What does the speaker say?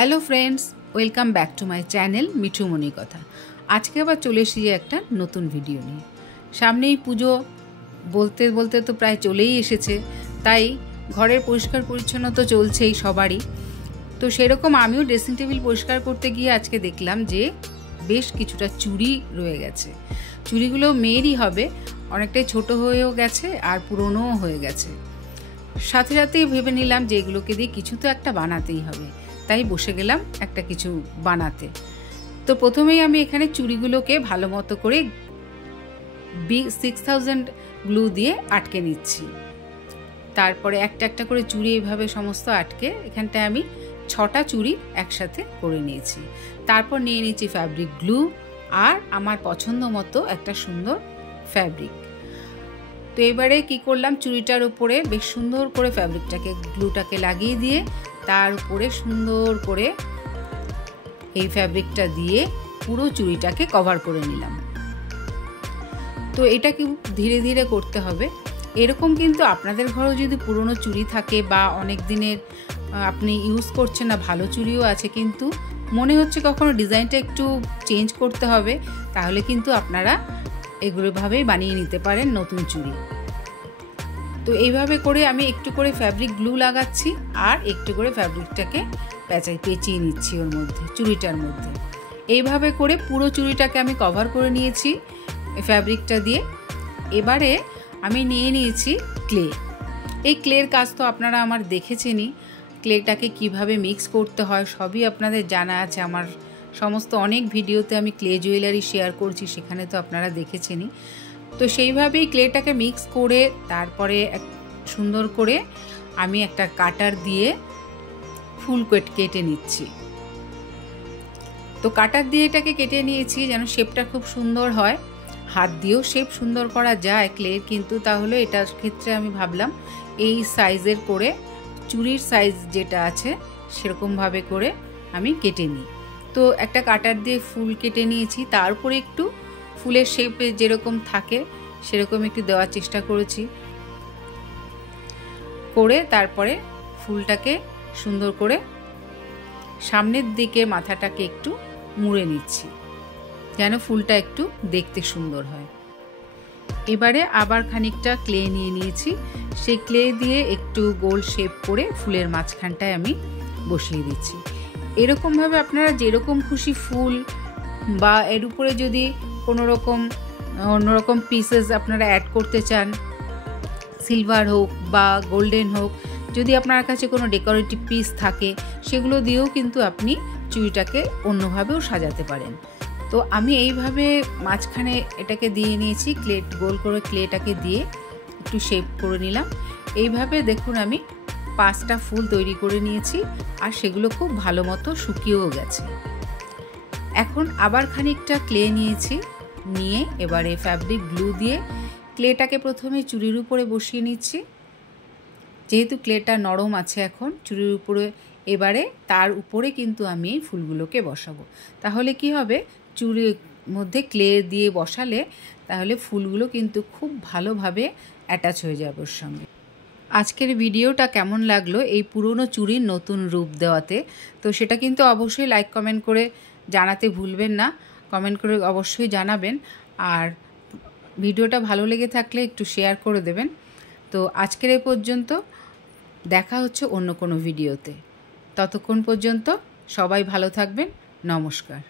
Hello friends, welcome back to my channel Mithu Moni কথা। আজকে আবার চলে এসেছি একটা নতুন ভিডিও নিয়ে। সামনেই পুজো, বলতে বলতে তো প্রায় চলেই এসেছে, তাই ঘরের পরিষ্কার পরিচ্ছন্ন তো চলছেই সবারই। তো সেরকম আমিও ড্রেসিং টেবিল পরিষ্কার করতে গিয়ে আজকে দেখলাম যে বেশ কিছুটা চুড়ি রয়ে গেছে। চুড়িগুলো মেয়েরই হবে, অনেকটাই ছোট হয়েও গেছে আর পুরনোও হয়ে গেছে। সাথে সাথেই ভেবে নিলাম যে এগুলোকে দিয়ে কিছু তো একটা বানাতেই হবে, তাই বসে গেলাম একটা কিছু বানাতে। তো প্রথমেই আমি এখানে চুড়িগুলোকে ভালো মতো করে B6000 গ্লু দিয়ে আটকে নিচ্ছি। তারপরে একটা একটা করে চুড়ি এইভাবে সমস্ত আটকে এখানটায় আমি 6টা চুড়ি একসাথে করে নিয়েছি। তারপর নিয়ে নিচ্ছি ফ্যাব্রিক গ্লু আর আমার পছন্দ মতো একটা সুন্দর ফ্যাব্রিক। তো এবারে কি করলাম, চুড়িটার উপরে বেশ সুন্দর করে ফ্যাব্রিকটাকে গ্লুটাকে লাগিয়ে দিয়ে তার উপরে সুন্দর করে এই ফ্যাব্রিকটা দিয়ে পুরো চুড়িটাকে কভার করে নিলাম। তো এটা কি ধীরে ধীরে করতে হবে। এরকম কিন্তু আপনাদের ঘরেও যদি পুরনো চুড়ি থাকে বা অনেক দিনের আপনি ইউজ করছেন না, ভালো চুড়িও আছে কিন্তু মনে হচ্ছে কখনো ডিজাইনটা একটু চেঞ্জ করতে হবে, তাহলে কিন্তু আপনারা এগুলোভাবেই বানিয়ে নিতে পারেন নতুন চুড়ি। তো এইভাবে করে আমি একটু করে ফ্যাব্রিক গ্লু লাগাচ্ছি আর একটু করে ফ্যাব্রিকটাকে পেঁচিয়ে নিচ্ছি ওর মধ্যে, চুড়িটার মধ্যে। এইভাবে করে পুরো চুড়িটাকে আমি কভার করে নিয়েছি ফ্যাব্রিকটা দিয়ে। এবারে আমি নিয়ে নিয়েছি ক্লে। এই ক্লের কাজ তো আপনারা আমার দেখেছেনই, ক্লেটাকে কিভাবে মিক্স করতে হয় সবই আপনাদের জানা আছে। আমার সমস্ত অনেক ভিডিওতে আমি ক্লে জুয়েলারি শেয়ার করছি, সেখানে তো আপনারা দেখেছেনই। তো সেইভাবেই ক্লেটাকে মিক্স করে তারপরে সুন্দর করে আমি একটা কাটার দিয়ে ফুল কেটে নিচ্ছি। তো কাটার দিয়ে এটাকে কেটে নিয়েছি যেন শেপটা খুব সুন্দর হয়। হাত দিয়েও শেপ সুন্দর করা যায় ক্লের, কিন্তু তাহলে এটার ক্ষেত্রে আমি ভাবলাম এই সাইজের করে চুড়ির সাইজ যেটা আছে সেরকমভাবে করে আমি কেটে নিই। তো একটা কাটার দিয়ে ফুল কেটে নিয়েছি, তার উপরে একটু ফুলের শেপে যেরকম থাকে সেরকম একটু দেওয়ার চেষ্টা করেছি, করে তারপরে ফুলটাকে সুন্দর করে সামনের দিকে মাথাটাকে একটু মুড়ে নিচ্ছি যেন ফুলটা একটু দেখতে সুন্দর হয়। এবারে আবার খানিকটা ক্লে নিয়ে নিয়েছি, সেই ক্লে দিয়ে একটু গোল শেপ করে ফুলের মাঝখানটায় আমি বসিয়ে দিচ্ছি। এরকমভাবে আপনারা যেরকম খুশি ফুল বা এর উপরে যদি কোনো রকম অন্যরকম পিসেস আপনারা অ্যাড করতে চান, সিলভার হোক বা গোল্ডেন হোক, যদি আপনার কাছে কোনো ডেকোরেটিভ পিস থাকে সেগুলো দিয়েও কিন্তু আপনি চুড়িটাকে অন্যভাবেও সাজাতে পারেন। তো আমি এইভাবে মাঝখানে এটাকে দিয়ে নিয়েছি, গোল করে ক্লেটাকে দিয়ে একটু শেপ করে নিলাম। এইভাবে দেখুন আমি 5টা ফুল তৈরি করে নিয়েছি আর সেগুলো খুব ভালো মতো শুকিয়েও গেছে। এখন আবার খানিকটা ক্লে নিয়েছি, নিয়ে এবারে ফ্যাব্রিক গ্লু দিয়ে ক্লেটাকে প্রথমে চুড়ির উপরে বসিয়ে নিচ্ছি। যেহেতু ক্লেটা নরম আছে এখন চুড়ির উপরে, এবারে তার উপরে কিন্তু আমি এই ফুলগুলোকে বসাবো। তাহলে কি হবে, চুড়ির মধ্যে ক্লে দিয়ে বসালে তাহলে ফুলগুলো কিন্তু খুব ভালোভাবে অ্যাটাচ হয়ে যাবে ওর সঙ্গে। আজকের ভিডিওটা কেমন লাগলো এই পুরনো চুড়ির নতুন রূপ দেওয়াতে, তো সেটা কিন্তু অবশ্যই লাইক কমেন্ট করে জানাতে ভুলবেন না। কমেন্ট করে অবশ্যই জানাবেন, আর ভিডিওটা ভালো লেগে থাকলে একটু শেয়ার করে দেবেন। তো আজকের এই পর্যন্ত, দেখা হচ্ছে অন্য কোনো ভিডিওতে। ততক্ষণ পর্যন্ত সবাই ভালো থাকবেন। নমস্কার।